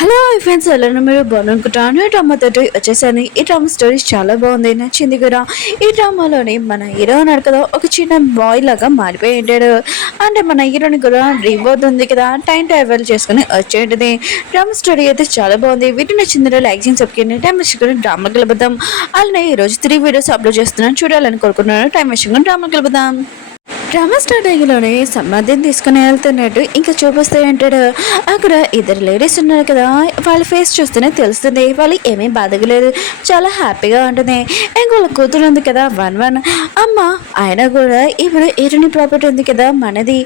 Hello friends, ఎలా మీరు బాగుంటాను. ఈ డ్రామా తోటి వచ్చేసాను. ఈ డ్రామా స్టోరీస్ చాలా బాగుంది, నచ్చింది కూడా. ఈ డ్రామాలోని మన హీరో అన్నాడు కదా, ఒక చిన్న బాయ్ లాగా మారిపోయి ఉంటాడు. అంటే మన హీరోని కూడా రీబోర్డ్ ఉంది కదా, టైం ట్రావెల్ చేసుకుని వచ్చేటిది. డ్రామా స్టోరీ అయితే చాలా బాగుంది. వీటిని నచ్చిందో లైక్ చేసి సబ్స్క్రైబ్ టైం వేసుకుని డ్రామా గెలుపుదాం. అలానే ఈరోజు 3 వీడియోస్ అప్లోడ్ చేస్తున్నాను, చూడాలని కోరుకుంటున్నాను. టైం వేసుకుని డ్రామా గెలుపుదాం. డ్రామా స్టార్ట్ అయ్యేలోనే సంబంధం తీసుకుని వెళ్తున్నట్టు ఇంకా చూపిస్తే అంటాడు. అక్కడ ఇద్దరు లేడీస్ ఉన్నారు కదా, వాళ్ళ ఫేస్ చూస్తేనే తెలుస్తుంది వాళ్ళు ఏమీ బాధగలేదు, చాలా హ్యాపీగా ఉంటుంది. ఇంకా వాళ్ళ కూతురు ఉంది కదా, వన్ అమ్మ ఆయన కూడా ఇప్పుడు ఏరుని ప్రాపర్టీ ఉంది కదా మనది,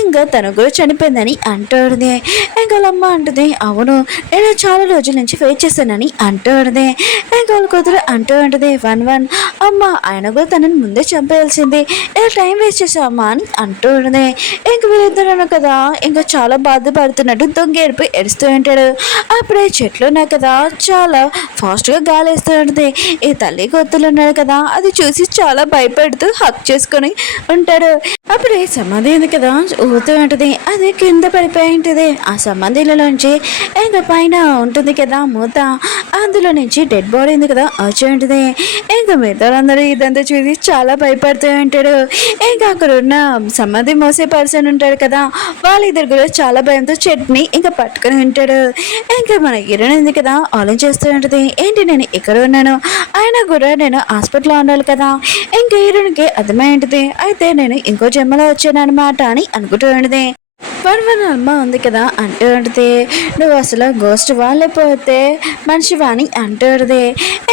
ఇంకా తను కూడా చనిపోయిందని అంటుంది. ఇంకా వాళ్ళ అమ్మ అంటుంది, అవును నేను చాలా రోజుల నుంచి వెయిట్ చేస్తానని అంటుంది. ఇంకా వాళ్ళ కూతురు అంటూ ఉంటుంది, వన్ అమ్మ ఆయన కూడా తనని ముందే చంపేయాల్సింది, ఇలా టైం వేస్ట్ చేసామా అని అంటూ ఉన్నది. ఇంక వీళ్ళిద్దరు కదా ఇంకా చాలా బాధపడుతున్నట్టు దొంగ ఏడిపోయి ఏడుస్తూ ఉంటాడు. అప్పుడే చెట్లు ఉన్నాయి కదా, చాలా ఫాస్ట్గా గాలి వేస్తూ ఉంటుంది. ఈ తల్లి కొత్తలు ఉన్నాడు కదా, అది చూసి చాలా భయపడుతూ హక్ చేసుకొని ఉంటాడు. అప్పుడే సమాధి ఉంది కదా ఊతూ ఉంటుంది, అది కింద పడిపోయి ఉంటుంది. ఆ సమాధిలోంచి ఇంకా పైన ఉంటుంది కదా మూత, అందులో నుంచి డెడ్ బాడీ ఉంది కదా వచ్చి ఉంటుంది. ఇంకా మిగతాలందరూ ఇదంతా చూసి చాలా భయపడుతూ ఉంటాడు. ఇంకా అక్కడ ఉన్న సమాధి మోసే పర్సన్ ఉంటాడు కదా, వాళ్ళిద్దరు కూడా చాలా భయంతో చట్నీ ఇంకా పట్టుకుని ఉంటాడు. ఇంకా మన హీరోయిన్ ఉంది కదా ఆలోచిస్తూ ఉంటుంది, ఏంటి నేను ఇక్కడ ఉన్నాను, అయినా కూడా నేను హాస్పిటల్లో ఉండాలి కదా. ఇంకా హీరోయిన్కి అర్థమై ఉంటుంది, అయితే నేను ఇంకో జన్మలో వచ్చాను అనమాట అని అనుకుంటూ ఉంటుంది. వన్ అమ్మ ఉంది కదా అంటూ ఉంటుంది, నువ్వు అసలు గోస్ట్ వాళ్ళైపోతే మనిషివా అని అంటూ ఉంటుంది.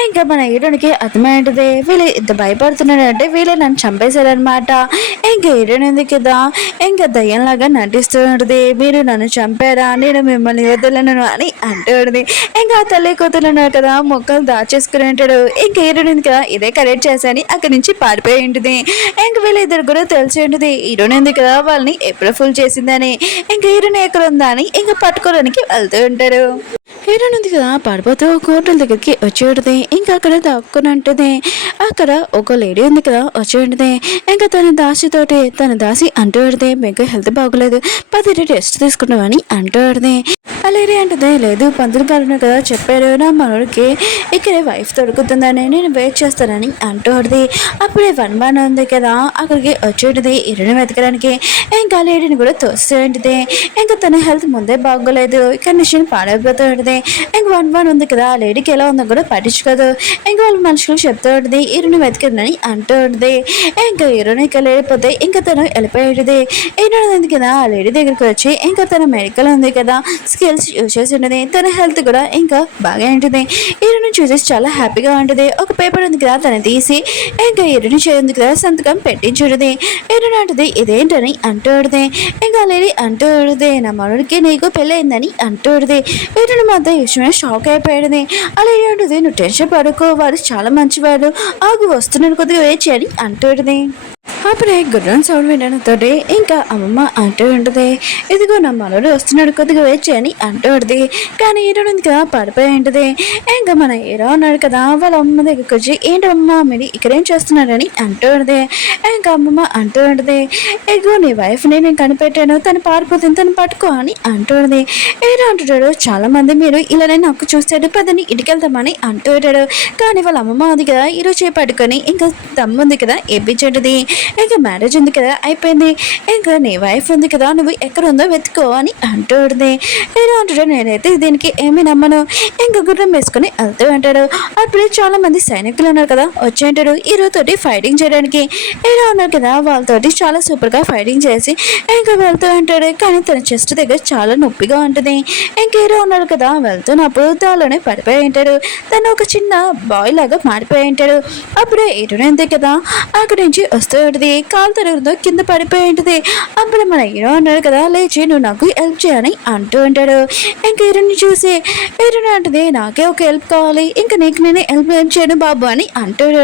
ఇంకా మన హీరోనికి అర్థమైంటుంది, వీళ్ళు ఇంత భయపడుతున్నాడంటే వీళ్ళు నన్ను చంపేశారనమాట. ఇంకా హీరోయిన్ ఉంది కదా ఇంకా దయ్యంలాగా నటిస్తూ ఉంటుంది, మీరు నన్ను చంపారా, నేను మిమ్మల్ని వదలను అని అంటూ ఉంటుంది. ఇంకా తల్లి కూతురు కదా మొక్కలు దాచేసుకుని ఉంటాడు. ఇంకా హీరోయిన్ ఉంది కదా ఇదే కరెక్ట్ చేశాని అక్కడి నుంచి పారిపోయి ఉంటుంది. ఇంక వీళ్ళిద్దరు కూడా తెలిసి ఉంటుంది, హీరోయిన్ ఉంది కదా వాళ్ళని ఎప్పుడు ఫుల్ చేసిందని. ఇంకా హీరోయిన్ ఎక్కడ ఉందా అని ఇంకా పట్టుకోవడానికి వెళ్తూ ఉంటారు. హీరోయిన్ ఉంది కదా పడిపోతూ కోర్టుల దగ్గరికి వచ్చి ఉంటుంది. ఇంకా అక్కడ దాక్కుని ఉంటుంది. అక్కడ ఒక లేడీ ఉంది కదా వచ్చి ఉంటుంది. ఇంకా తన దాసి అంటూ ఉంటుంది, మీకు హెల్త్ బాగోలేదు, 10 టెస్ట్ తీసుకుంటామని అంటూ ఉంటుంది. ఆ లేడీ అంటుంది, లేదు పంతులు గారు కదా చెప్పారు, నా మనోడికి ఇక్కడే వైఫ్ దొరుకుతుందని నేను వెయిట్ చేస్తానని అంటూ ఉంటుంది. అప్పుడే వన్ ఉంది కదా అక్కడికి వచ్చి ఉంటుంది హీరోయిన్ వెతకడానికి. ఇంకా లేడీని కూడా తోస్తూ ఉంటుంది. ఇంకా తన హెల్త్ ముందే బాగోలేదు, కండిషన్ పాడైపోతూ ఉంటుంది. ఇంక వన్ ఉంది కదా ఆ లేడీకి ఎలా ఉందో కూడా పట్టించుకోదు. ఇంకా వాళ్ళ మనుషులు చెప్తూ ఉంటుంది హీరోని వెతికిందని అంటూ ఉంటుంది. ఇంకా హీరోని ఇక్కడ లేకపోతే ఇంకా తను వెళ్ళిపోయి ఉంటుంది. హీరోయిన్ ఉంది కదా ఆ లేడీ దగ్గరికి వచ్చి ఇంకా తన మెడికల్ ఉంది కదా స్కిల్స్ యూజ్ చేసి ఉంటుంది. తన హెల్త్ కూడా ఇంకా బాగా ఉంటుంది. హీరోని చూసేసి చాలా హ్యాపీగా ఉంటుంది. ఒక పేపర్ ఉంది కదా తను తీసి ఇంకా హీరోని చేయంది కదా సంతకం పెట్టించుంటుంది. హీరోని అంటుంది, ఇదేంటని అంటూ ఉంటుంది. ఇంకా లేడీ అంటూ ఉంటుంది, నా మనోడికి నీకు పెళ్ళయిందని అంటూ ఉంటుంది. హీరోని మాత్రం విషయమే షాక్ అయిపోయాడు. అలా ఏంటిది, నువ్వు టెన్షన్ పడుకో, వాడు చాలా మంచివాడు, ఆగు వస్తున్నాడు కొద్దిగా వెయిట్ చేయని అంటుంది. అప్పుడే గుర్రం సౌండ్ వినడంతో ఇంకా అమ్మమ్మ అంటూ ఉంటుంది, ఇదిగో నా మనోడు వస్తున్నాడు కొద్దిగా వెయిట్ చేయని అంటూ ఉంటుంది. కానీ హీరో ఉంది కదా పడిపోయి ఉంటుంది. ఇంకా మన హీరో ఉన్నాడు కదా వాళ్ళ అమ్మ దగ్గరికి వచ్చి, ఏంటమ్మా మీరు ఇక్కడేం చేస్తున్నారని అంటూ ఉంటుంది. ఇంకా అమ్మమ్మ అంటూ ఉంటుంది, ఇగో నీ వైఫ్ని నేను కనిపెట్టాను, తను పారిపోతుంది, తను పట్టుకో అని అంటూ ఉంటుంది. హీరో అంటుంటాడు, చాలా మంది మీరు ఇలానే నాకు చూస్తాడు, పదని ఇటుకెళ్తామని అంటూ ఉంటాడు. కానీ వాళ్ళ అమ్మమ్మ ఉంది కదా ఈరోజు చేపట్టుకొని ఇంకా తమ్ముంది కదా ఏపించేది. ఇంకా మ్యారేజ్ ఉంది కదా అయిపోయింది, ఇంకా నీ వైఫ్ ఉంది కదా నువ్వు ఎక్కడ ఉందో వెతుకో అని అంటూ ఉంటుంది. హీరో అంటాడు, నేనైతే దీనికి ఏమీ నమ్మను, ఇంకా గుర్రం వేసుకొని వెళ్తూ ఉంటాడు. అప్పుడే చాలా మంది సైనికులు ఉన్నారు కదా వచ్చి ఉంటాడు హీరో తోటి ఫైటింగ్ చేయడానికి. హీరో ఉన్నారు కదా వాళ్ళతోటి చాలా సూపర్గా ఫైటింగ్ చేసి ఇంకా వెళ్తూ ఉంటాడు. కానీ తన చెస్ట్ దగ్గర చాలా నొప్పిగా ఉంటుంది. ఇంకా హీరో ఉన్నాడు కదా వెళ్తున్నప్పుడు దానిలోనే పడిపోయి ఉంటాడు. తను ఒక చిన్న బాయ్ లాగా మారిపోయి ఉంటాడు. అప్పుడే హీరోనే ఉంది కదా అక్కడి నుంచి వస్తూ ఉంటుంది, కాలు తరుగుతో కింద పడిపోయి ఉంటుంది. అప్పుడు మన హీరో అన్నాడు కదా, లేచి నువ్వు నాకు హెల్ప్ చేయని అంటూ ఉంటాడు. ఇంకా హీరోని చూసి హీరోని అంటుంది, నాకే ఒక హెల్ప్ కావాలి, ఇంకా నీకు నేను హెల్ప్ ఏం చేయను బాబు అని అంటాడు.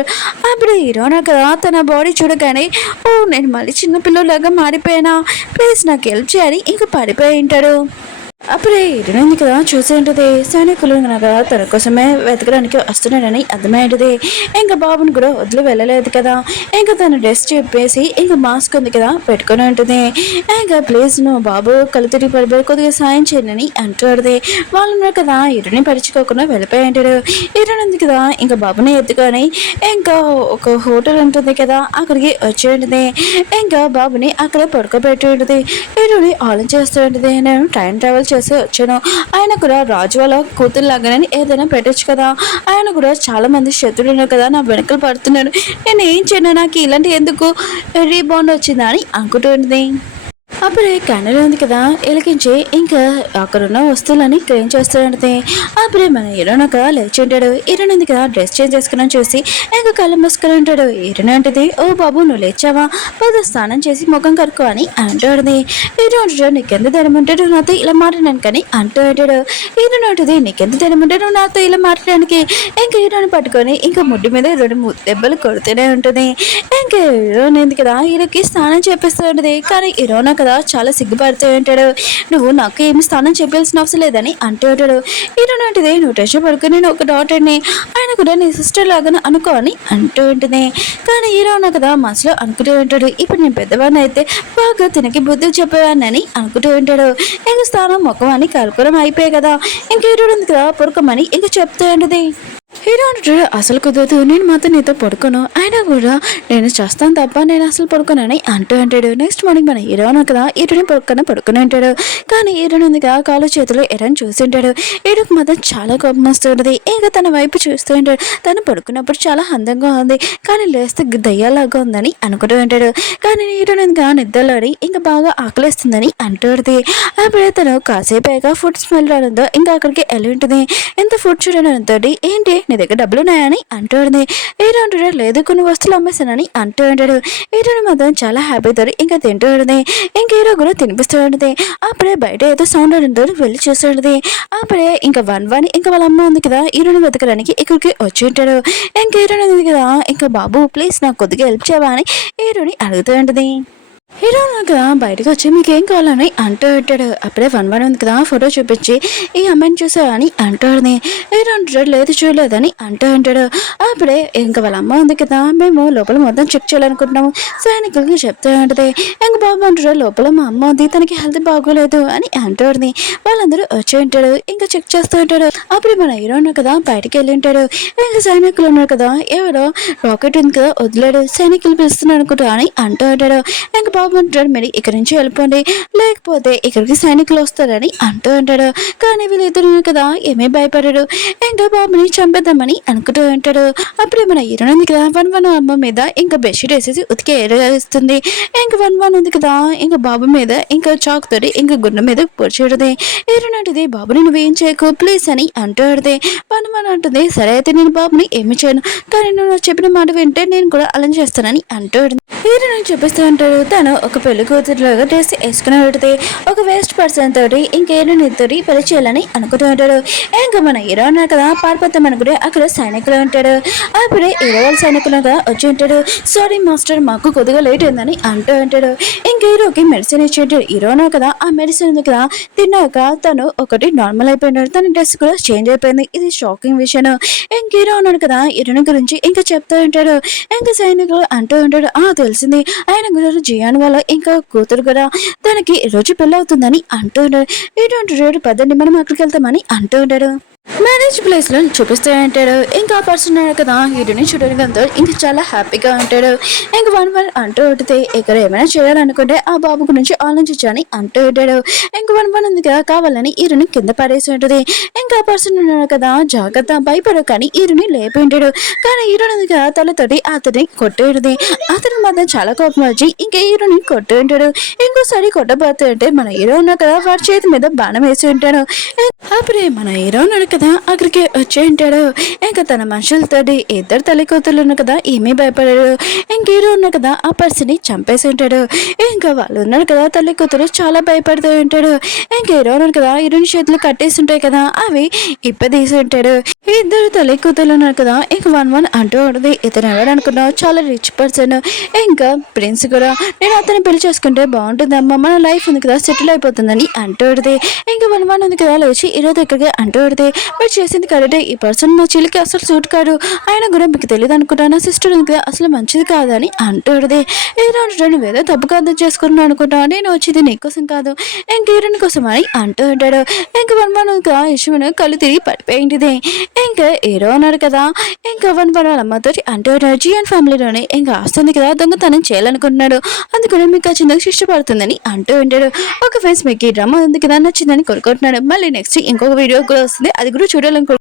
అప్పుడు హీరో అన్నాడు కదా తన బాడీ చూడగానే, ఓ నేను మళ్ళీ చిన్నపిల్లలాగా మారిపోయానా, ప్లీజ్ నాకు హెల్ప్ చేయాలి ఇంకా పడిపోయి ఉంటాడు. అప్పుడే ఇరునైంది కదా చూసేంటిది సైనికులు అనగా తన కోసమే వెతకడానికి వస్తున్నాడని అర్థమైంటిది. ఇంకా బాబుని కూడా వదిలి వెళ్ళలేదు కదా. ఇంకా తన డ్రెస్ చెప్పేసి ఇంకా మాస్క్ ఉంది కదా పెట్టుకుని ఉంటుంది. ఇంకా ప్లీజ్ నువ్వు బాబు కళ్ళు తిరిగి పడిపోయి కొద్దిగా సాయం చేయనని అంటాడు. వాళ్ళు కదా ఇరుని పరుచుకోకుండా వెళ్ళిపోయి అంటాడు. ఇరుని ఉంది కదా ఇంకా బాబుని ఎత్తుకొని ఇంకా ఒక హోటల్ ఉంటుంది కదా అక్కడికి వచ్చేది. ఇంకా బాబుని అక్కడ పడుకోబెట్టి ఉంటుంది. ఇరుని ఆలోచిస్తూ ఉంటుంది. నేను టైం ట్రావెల్ చేసి వచ్చాను. ఆయన కూడా రాజు వాళ్ళ కూతురు లాగానే ఏదైనా పెట్టచ్చు కదా. ఆయన కూడా చాలా మంది శత్రువులు ఉన్నారు కదా నా వెనకలు పడుతున్నాడు. నేను ఏం చేయను, నాకు ఇలాంటి ఎందుకు రీబౌండ్ వచ్చిందా అని అనుకుంటుంది. అప్పుడే క్యాండిల్ ఉంది కదా ఎలికించి ఇంకా అక్కడున్న వస్తువులని క్లీన్ చేస్తుంటే అప్పుడే మన హీరోనక లేచి ఉంటాడు. హీరోన్ ఉంది కదా డ్రెస్ చేంజ్ చేసుకుని చూసి ఇంకా కళ్ళు మూసుకొని ఉంటాడు. హీరోన్ అంటది, ఓ బాబు నువ్వు లేచావా, పద స్నానం చేసి ముఖం కరుకో అని అంటాడుది. హీరో అంటాడు, నీకెంత ధైర్యం ఉంటే నువ్వు నాతో ఇలా మాట్లాడాను కానీ అంటూ అంటాడు. హీరోన్ అంటది, నీకెంత ధైర్యం ఉంటే నువ్వు నాతో ఇలా మాట్లాడడానికి. ఇంకా హీరోని పట్టుకొని ఇంకా ముడ్డు మీద 2 దెబ్బలు కొడుతూనే ఉంటుంది. ఇంకా హీరోన్ ఉంది కదా హీరోకి స్నానం చేపిస్తూ ఉంటుంది. కానీ హీరోన కదా చాలా సిగ్గుపడుతూ ఉంటాడు. నువ్వు నాకు ఏమి స్నానం చెప్పాల్సిన అవసరం లేదని అంటూ ఉంటాడు. హీరోన్ అంటది, నువ్వు టెన్షన్ పడుకుని నేను ఒక డాక్టర్ని, ఆయన కూడా నీ సిస్టర్ లాగానే అనుకో అని అంటూ ఉంటుంది. కానీ హీరోన కదా మనసులో అనుకుంటూ ఉంటాడు, ఇప్పుడు నేను పెద్దవాడిని అయితే బాగా తినకి బుద్ధి చెప్పేవాడిని అని అనుకుంటూ ఉంటాడు. ఇంక స్నానం ముఖం అని కలుపురం అయిపోయాయి కదా. ఇంక హీరోడు ఉంది కదా పొరకమని ఇంక చెప్తూ ఉంటుంది. హీరో అంటాడు, అసలు కుదరదు, నేను మాత్రం నీతో పడుకోను, అయినా కూడా నేను చేస్తాను తప్ప నేను అసలు పడుకోనని అంటూ అంటాడు. నెక్స్ట్ మార్నింగ్ మన హీరోను కదా హీరోని పడుకుని ఉంటాడు. కానీ హీరోని ఉంది కదా కాలు చేతులు ఎరని చూసి ఉంటాడు. హీరోకి మాత్రం చాలా కోపం వస్తుంటుంది. ఇంకా తన వైపు చూస్తూ ఉంటాడు. తను పడుకున్నప్పుడు చాలా అందంగా ఉంది, కానీ లేస్తే దయ్యాలాగా ఉందని అనుకుంటూ ఉంటాడు. కానీ హీరోని ఉంది కదా నిద్రలాడి ఇంకా బాగా ఆకలిస్తుందని అంటుంది. అప్పుడే తను కాసేపు ఫుడ్ స్మెల్ రావడంతో ఇంకా అక్కడికి వెళ్ళి ఉంటుంది. ఎంత ఫుడ్ చూడడంతో ఏంటి నీ దగ్గర డబ్బులు ఉన్నాయని అంటుంది. హీరో అంటాడు, లేదు కొన్ని వస్తువులు అమ్మేశానని అంటూ ఉంటాడు. హీరోని మాత్రం చాలా హ్యాపీతో ఇంకా తింటూ ఉంటుంది. ఇంక హీరో కూడా తినిపిస్తూ ఉంటుంది. అప్పుడే బయట ఏదో సౌండ్ అవడంతో వెళ్ళి చూస్తుంటుంది. అప్పుడే ఇంకా 1 ఇంకా వాళ్ళ అమ్మ ఉంది కదా హీరోని వెతకడానికి ఇక్కడికి వచ్చి ఉంటాడు. ఇంక హీరోని ఉంది కదా ఇంకా బాబు ప్లీజ్ నాకు కొద్దిగా హెల్ప్ చేయవా అని హీరోని అడుగుతూ ఉంటుంది. హీరో కదా బయటకు వచ్చి మీకు ఏం కావాలని అంటూ ఉంటాడు. అప్పుడే 1 ఉంది కదా ఫోటో చూపించి ఈ అమ్మాయిని చూసావా అని అంటాడు. హీరో అంటాడు, లేదు చూడలేదని అంటూ ఉంటాడు. అప్పుడే ఇంకా వాళ్ళ అమ్మ ఉంది కదా మేము లోపల మొత్తం చెక్ చేయాలనుకుంటున్నాము సైనికులకి చెప్తూ ఉంటుంది. ఇంక బాబు అంటాడు, లోపల మా అమ్మ ఉంది, తనకి హెల్త్ బాగోలేదు అని అంటాడు. వాళ్ళందరూ వచ్చి ఉంటాడు. ఇంకా చెక్ చేస్తూ ఉంటాడు. అప్పుడు మన హీరో ఉన్నారు కదా బయటకు వెళ్ళి ఉంటాడు. ఇంకా సైనికులు ఉన్నారు కదా ఎవరో రాకెట్ ఉంది కదా వదిలేడు, సైనికులు పిలుస్తున్నారు అనుకుంటా అని అంటూ ఉంటాడు. ఇంకా బాబు అంటాడు, మరి ఇక్కడి నుంచి వెళ్ళిపోండి లేకపోతే ఇక్కడికి సైనికులు వస్తారని అంటూ ఉంటాడు. కానీ వీళ్ళిద్దరు కదా ఏమీ భయపడాడు. ఇంకా బాబుని చంపేద్దామని అనుకుంటూ ఉంటాడు. అప్పుడే మన హీరోయిన్ ఉంది కదా 1 అమ్మ మీద ఇంకా బెడ్షీట్ వేసేసి ఉతికి ఏరేస్తుంది. ఇంకా 1 ఉంది కదా ఇంకా బాబు మీద ఇంకా చాక్ తోటి ఇంకా గుండె మీద పొడిచేడుది. హీరోయిన్ అంటుంది, బాబుని నువ్వేం చేయకు ప్లీజ్ అని అంటాడుది. 1 అంటుంది, సరే అయితే నేను బాబుని ఏమి చేయను, కానీ నువ్వు చెప్పిన మాట వింటే నేను కూడా అలా చేస్తానని అంటాడు. హీరోయిన్ చెప్పిస్తూ ఉంటాడు. తను ఒక పెళ్లి కూతురులాగా డ్రెస్ వేసుకుని పెడితే ఒక వేస్ట్ పర్సన్ తోటి ఇంకేదో నిద్దరి పెళ్లి చేయాలని అనుకుంటూ ఉంటాడు. ఇంకా మన హీరో ఉన్నారు కదా పారిపోతాం అనుకుంటే అక్కడ సైనికులు ఉంటాడు. అప్పుడే హీరో వాళ్ళ సైనికులుగా వచ్చి ఉంటాడు. సారీ మాస్టర్ మాకు కొద్దిగా లేట్ అయిందని అంటూ ఉంటాడు. ఇంక హీరోకి మెడిసిన్ ఇచ్చి ఉంటాడు. హీరో ఉన్నారు కదా ఆ మెడిసిన్ ఉంది కదా తిన్నాక తను ఒకటి నార్మల్ అయిపోయినాడు. తన డ్రెస్ కూడా చేంజ్ అయిపోయింది. ఇది షాకింగ్ విషయం. ఇంక హీరో ఉన్నాడు కదా హీరోని గురించి ఇంకా చెప్తూ ఉంటాడు. ఇంకా సైనికులు అంటూ ఉంటాడు, తెలిసింది ఆయన గురు జియాన్ వాళ్ళ ఇంకా కూతురు కూడా తనకి రోజు పెళ్ళి అవుతుందని అంటూ ఉంటాడు. ఇటువంటి పదండి మనం అక్కడికి వెళ్తామని అంటూ ఉంటాడు. మ్యారేజ్ ప్లేస్ లో చూపిస్తూ ఉంటాడు. ఇంకా పర్సన్ కదా హీరోని చూడడంతో ఇంకా చాలా హ్యాపీగా ఉంటాడు. ఇంకా 1 అంటూ ఉంటే ఇక్కడ ఏమైనా చేయాలనుకుంటే ఆ బాబు గురించి ఆలోచించని అంటూ ఉంటాడు. ఇంకా 1 ఉంది కదా కావాలని హీరోని కింద పడేసి ఉంటుంది. ఇంకా పర్సన్ ఉన్నాడు కదా జాగ్రత్త భయపడు కానీ హీరోని లేపి ఉంటాడు. కానీ హీరోని ఉంది కదా తలతోటి అతని కొట్టేది. అతను మాత్రం చాలా కోపం వచ్చి ఇంకా హీరోని కొట్టు ఉంటాడు. ఇంకోసారి కొట్టబోతూ ఉంటే మన హీరో ఉన్నా కదా వాడి చేతి మీద బాణం వేసి ఉంటాడు. అప్పుడే మన హీరో ఉన్నాడు కదా అక్కడికి వచ్చి ఉంటాడు. ఇంకా తన మనుషులతో ఇద్దరు తల్లి కూతుర్లు ఉన్నారు కదా ఏమీ భయపడాడు. ఇంక హీరో ఉన్నా కదా ఆ పర్సన్ని చంపేసి ఉంటాడు. ఇంకా వాళ్ళు ఉన్నారు కదా తల్లి కూతురు చాలా భయపడుతూ ఉంటాడు. ఇంకా హీరో ఉన్నారు కదా హీరోని చేతులు కట్టేసి ఉంటాయి కదా అవి ఇప్పదీసి ఉంటాడు. ఇద్దరు తల్లి కూతుర్లు ఉన్నారు కదా ఇంక 1-1 అంటూ ఉంటుంది. ఇతను ఎవరు అనుకున్నావు చాలా రిచ్ పర్సన్. ఇంకా ప్రిన్స్ కూడా నేను అతను పెళ్లి చేసుకుంటే బాగుంటుందమ్మా మన లైఫ్ ఉంది కదా సెటిల్ అయిపోతుందని అంటూ ఉంటుంది. ఇంకా 1-1 ఉంది కదా లేచి హీరో దగ్గరికి అంటూ ఉంటుంది. మీరు చేసింది కరెక్టే, ఈ పర్సన్ మా చెల్లికి అసలు సూట్ కాదు, ఆయన కూడా మీకు తెలియదు అనుకుంటా నా సిస్టర్ ఉంది కదా అసలు మంచిది కాదని అంటూ ఉంటుంది. హీరో నువ్వేదో తప్పుగా అర్థం చేసుకున్నాను అనుకుంటా, నేను వచ్చేది నీకోసం కాదు ఇంక హీరోని కోసం అని అంటూ ఉంటాడు. ఇంక 1-1 ఇంకా యశ్వను కళ్ళు తిరిగి పడిపోయింది. ఇంకా హీరో అన్నాడు కదా ఇంకా 1-1 వాళ్ళ అమ్మతో అంటూ జియన్ ఫ్యామిలీలోనే ఇంకా ఆస్తుంది కదా దొంగతనం చేయాలనుకుంటున్నాడు, అందుకని మీకు చిన్నగా శిక్ష పడుతుందని అంటూ ఉంటాడు. ఒక ఫేస్ మీకు ఈ డ్రామా ఉంది కదా నచ్చిందని కోరుకుంటున్నాడు. మళ్ళీ నెక్స్ట్ ఇంకొక వీడియో కూడా వస్తుంది, అది కూడా చూడాలనుకుంటున్నాడు.